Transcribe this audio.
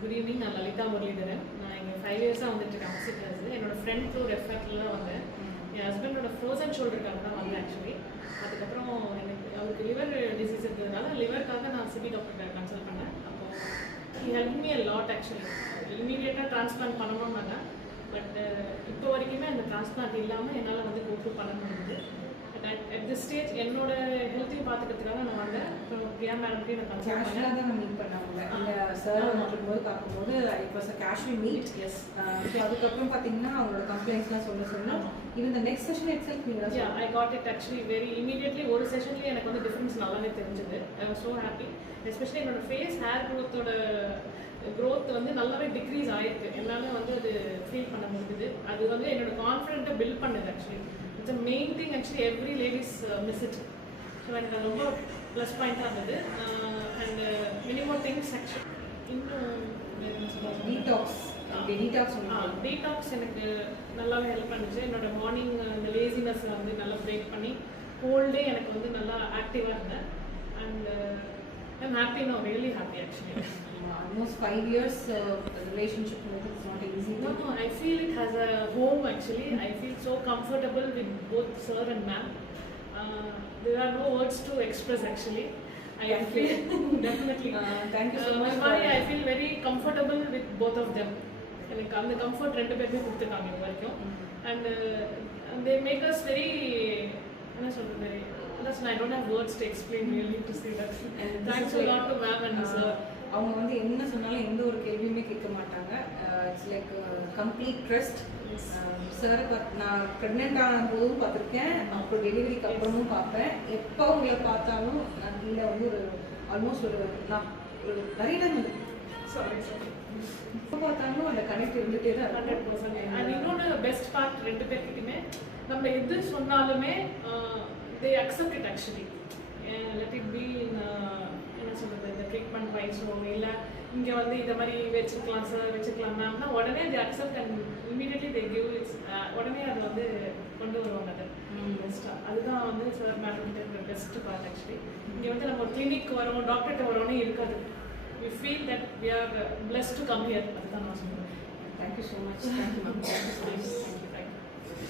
Good evening. நான் லலிதா முரளிதரன். நான் இங்கே 5 இயர்ஸாக வந்துட்டு இருக்கேன் ஹாஸ்பிட்டல்ஸ். என்னோட ஃப்ரெண்ட் த்ரூ ரெஃபரில் தான் வந்தேன். என் ஹஸ்பண்டோட ஃப்ரோசன் ஷோல்டருக்காக தான் வந்தேன் ஆக்சுவலி. அதுக்கப்புறம் எனக்கு அவருக்கு லிவர் டிசீஸ் இருக்கிறதுனால லிவருக்காக நான் சிபி டாக்டர்கிட்ட கன்சல்ட் பண்ணேன். அப்போது help me a lot actually. இமீடியட்டாக டிரான்ஸ்பிளான்ட் பண்ணணும்னு வேணாம், பட் இப்போ வரைக்குமே அந்த டிரான்ஸ்பிளான்ட் இல்லாமல் என்னால் வந்து கோட்டு பண்ண முடியுது. அட் திஸ் ஸ்டேஜ் என்னோட ஹெல்த்தையும் பார்த்துக்கிறதுக்காக நான் வந்தேன். அப்புறம் பிரியா மேடம்கிட்டையும் நான் கன்சல்ட் பண்ணேன். தான் மீட் பண்ணாங்க இல்லை சார் வந்துருக்கும்போது பார்க்கும்போது it was a casual meet. Yes. அதுக்கப்புறம் பார்த்தீங்கன்னா அவங்களோட கம்ப்ளைண்ட்ஸ்லாம் சொன்னோம். இந்த நெக்ஸ்ட் செஷன் இட்செல்ஃப் நீங்கள் I got it actually very immediately. ஒரு செஷன்லேயே எனக்கு வந்து டிஃப்ரென்ஸ் நல்லாவே தெரிஞ்சுது. I was so happy. Especially என்னோட ஃபேஸ் ஹேர் க்ரோத்தோட க்ரோத் வந்து நல்லாவே டிக்ரீஸ் ஆகிருக்கு. என்னால் வந்து அது ஃபீல் பண்ண முடியுது. அது வந்து என்னோட கான்ஃபிடென்ட்டை பில்ட் பண்ணுது actually. It's a main thing actually. Every ladies miss it. So எனக்கு அது ரொம்ப ப்ளஸ் பாயிண்ட்டாக இருந்தது. அண்ட் மினிமம் திங்ஸ் ஆக்சுவலி இன்னும் டீடாக்ஸ் எனக்கு நல்லாவே ஹெல்ப் பண்ணுச்சு. என்னோட மார்னிங் அந்த லேசினஸை வந்து நல்லா பிரேக் பண்ணி ஹோல் டே எனக்கு வந்து நல்லா ஆக்டிவாக இருந்தேன். And I'm happy no, really happy actually. Almost 5 years relationship with it's not easy. No, I feel it has a home actually. I feel so comfortable with both sir and ma'am. There are no words to express actually. I feel definitely. Thank you so much. I feel very comfortable with both of them. எனக்கு அந்த comfort ரெண்டு பேருமே கொடுத்துருக்காங்க இது வரைக்கும். And they make us very, என்ன சொல்றது, I don't have words to explain really to say that. Thanks a lot to ma'am and sir. அவங்க வந்து என்ன சொன்னாலும் எந்த ஒரு கேள்வியுமே கேட்க மாட்டாங்க. It's like complete trust. Sir நான் ப்ரெக்னென்ட் ஆகும்போதும் பார்த்துருக்கேன், அப்புறம் டெலிவரிக்கு அப்புறமும் பார்ப்பேன். எப்போ உங்களை பார்த்தாலும் நான் கீழே வந்து ஒரு ஆல்மோஸ்ட் ஒரு நிறைய வந்து இப்போ பார்த்தாலும் அந்த கனெக்ட் இருந்துகிட்டே தான் 100%. அண்ட் இன்னொன்று பெஸ்ட் பார்ட் ரெண்டு பேர்கிட்டையுமே நம்ம எது சொன்னாலுமே they accept it actually. Let it be என்ன சொல்கிறது, இந்த ட்ரீட்மெண்ட் வைஸோ இல்லை இங்கே வந்து இதை மாதிரி வச்சுக்கலாம் சார் வச்சுக்கலாம் மேம்னா உடனே அது accept and immediately they give it's. உடனே அதை வந்து கொண்டு வருவாங்க. அது பெஸ்ட்டாக அதுதான் வந்து சார் மேடம் இருக்கிற பெஸ்ட் பார்ட் ஆக்சுவலி. இங்கே வந்து நம்ம கிளினிக் வரோம் டாக்டர்கிட்ட வரோன்னே இருக்காது. We feel that we are blessed to come here. அதுதான் நான் சொல்லுவேன். Thank you so much. Thank you.